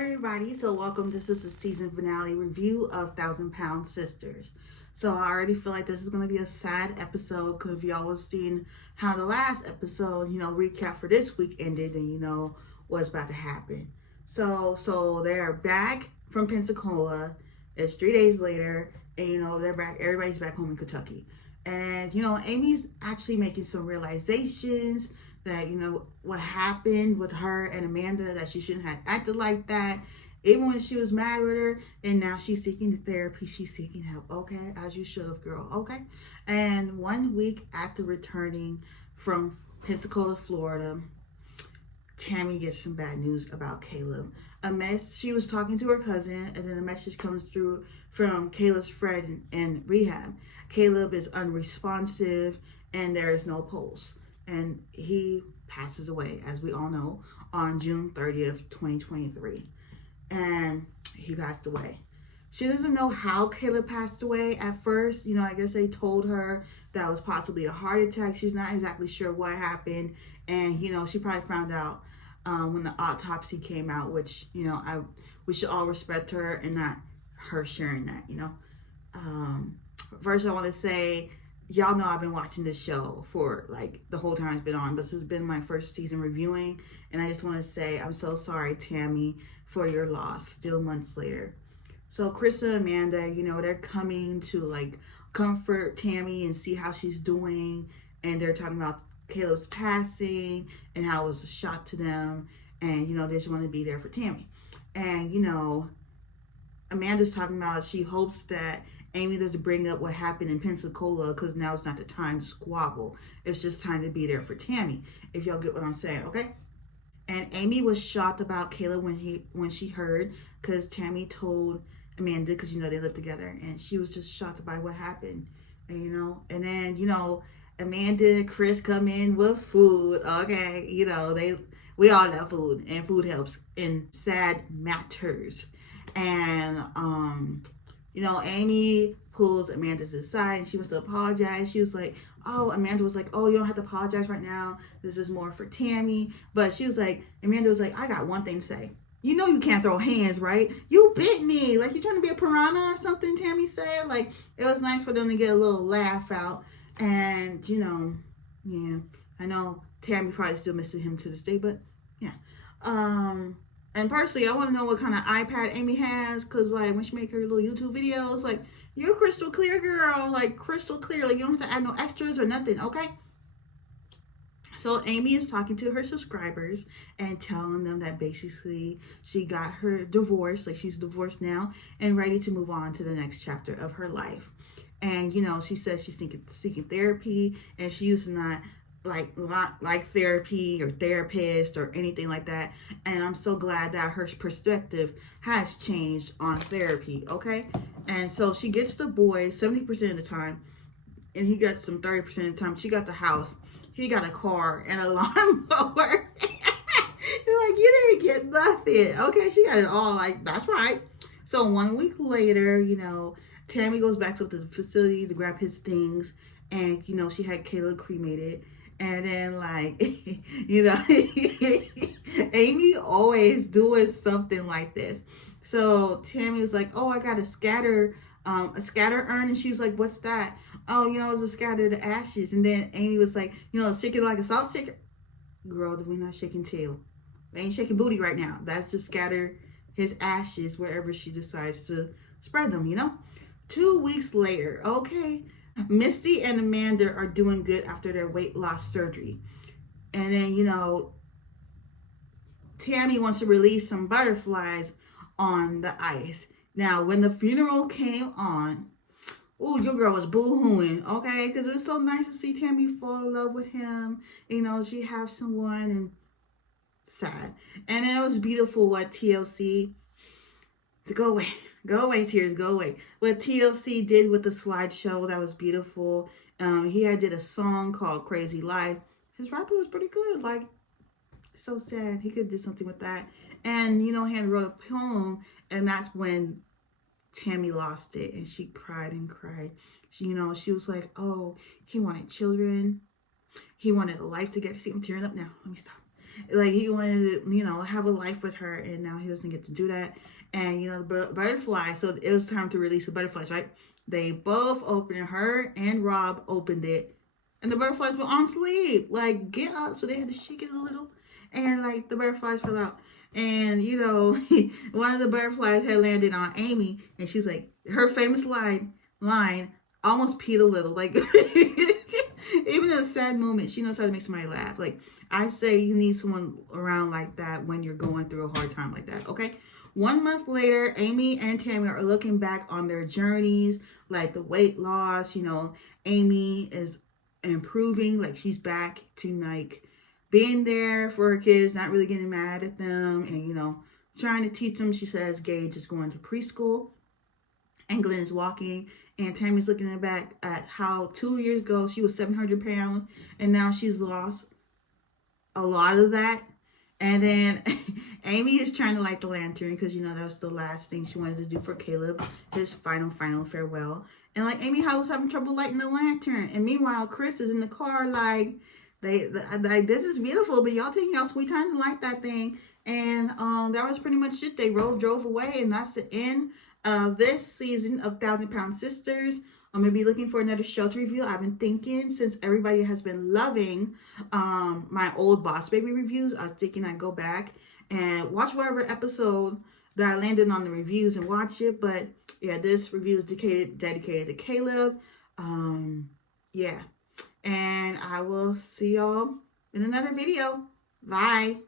everybody. So welcome. This is the season finale review of 1,000 Pound Sisters. So I already feel like this is going to be a sad episode because if y'all was seeing how the last episode, recap for this week ended, then you know what's about to happen. So they're back from Pensacola. It's 3 days later, and they're back. Everybody's back home in Kentucky. And Amy's actually making some realizations that what happened with her and Amanda, that she shouldn't have acted like that even when she was mad with her, and now she's seeking therapy, she's seeking help. Okay, as you should have, girl. Okay. And 1 week after returning from Pensacola, Florida, Tammy gets some bad news about Caleb. She was talking to her cousin, and then a message comes through from Caleb's friend in rehab. Caleb is unresponsive, and there is no pulse. And he passes away, as we all know, on June 30th, 2023. And he passed away. She doesn't know how Caleb passed away at first. I guess they told her that it was possibly a heart attack. She's not exactly sure what happened. And, she probably found out when the autopsy came out, which, we should all respect her and not her sharing that, First, I want to say, y'all know I've been watching this show for like the whole time it's been on. This has been my first season reviewing. And I just want to say I'm so sorry, Tammy, for your loss still months later. So Krista and Amanda, they're coming to like comfort Tammy and see how she's doing. And they're talking about Caleb's passing and how it was a shock to them. And, they just want to be there for Tammy. And, Amanda's talking about she hopes that Amy doesn't bring up what happened in Pensacola because now it's not the time to squabble. It's just time to be there for Tammy, if y'all get what I'm saying, okay? And Amy was shocked about Caleb when she heard, because Tammy told Amanda, because they live together, and she was just shocked by what happened. And then Amanda and Chris come in with food. Okay, we all love food, and food helps in sad matters. And Amy pulls Amanda to the side and she wants to apologize. She was like, Amanda was like, you don't have to apologize right now. This is more for Tammy. But Amanda was like, I got one thing to say. You can't throw hands, right? You bit me. Like, you trying to be a piranha or something, Tammy said. Like, it was nice for them to get a little laugh out. And, yeah, I know Tammy probably still missing him to this day, but yeah. And personally, I want to know what kind of iPad Amy has, because, like, when she make her little YouTube videos, like, you're crystal clear, girl. Like, crystal clear. Like, you don't have to add no extras or nothing, okay? So Amy is talking to her subscribers and telling them that basically she got her divorce, like she's divorced now and ready to move on to the next chapter of her life. And, she says she's seeking therapy, and she used to not like therapy or therapist or anything like that. And I'm so glad that her perspective has changed on therapy, okay? And so she gets the boy 70% of the time, and he gets some 30% of the time. She got the house, he got a car and a lawnmower. You're like, you didn't get nothing. Okay, she got it all. Like, that's right. So 1 week later, Tammy goes back to the facility to grab his things, and she had Caleb cremated. And then, like, Amy always doing something like this. So Tammy was like, I got a scatter urn. And she was like, what's that? It's a scatter the ashes. And then Amy was like, shaking like a salt shaker. Girl, we're not shaking tail. We ain't shaking booty right now. That's just scatter his ashes wherever she decides to spread them, 2 weeks later, okay? Misty and Amanda are doing good after their weight loss surgery. And then, Tammy wants to release some butterflies on the ice. Now, when the funeral came on, your girl was boo-hooing, okay? Because it was so nice to see Tammy fall in love with him. She have someone, and sad. And then it was beautiful what TLC, to go away. Go away, tears, go away. What TLC did with the slideshow, that was beautiful. He had did a song called Crazy Life. His rapper was pretty good. Like, so sad. He could have did something with that. And, he had wrote a poem, and that's when Tammy lost it, and she cried and cried. She was like, he wanted children. He wanted a life together. See, I'm tearing up now. Let me stop. Like he wanted to, have a life with her, and now he doesn't get to do that. And the butterfly. So it was time to release the butterflies, right? They both opened it. Her and Rob opened it, and the butterflies were on sleep. Like, get up. So they had to shake it a little, and like the butterflies fell out. And one of the butterflies had landed on Amy, and she's like, her famous line almost peed a little. Like, even in a sad moment, she knows how to make somebody laugh. Like, I say you need someone around like that when you're going through a hard time like that, okay? 1 month later, Amy and Tammy are looking back on their journeys, like the weight loss. Amy is improving, like she's back to like being there for her kids, not really getting mad at them, and trying to teach them. She says Gage is going to preschool and Glenn is walking, and Tammy's looking back at how 2 years ago she was 700 pounds and now she's lost a lot of that. And then Amy is trying to light the lantern because that was the last thing she wanted to do for Caleb, his final farewell. And like Amy was having trouble lighting the lantern, and meanwhile Chris is in the car like, this is beautiful, but y'all taking y'all sweet time to light that thing. And that was pretty much it. They drove away, and that's the end of this season of 1,000-Pound Sisters. I'm gonna be looking for another show to review. I've been thinking, since everybody has been loving my old Boss Baby reviews, I was thinking I'd go back and watch whatever episode that I landed on the reviews and watch it. But yeah, this review is dedicated to Caleb. Yeah. And I will see y'all in another video. Bye.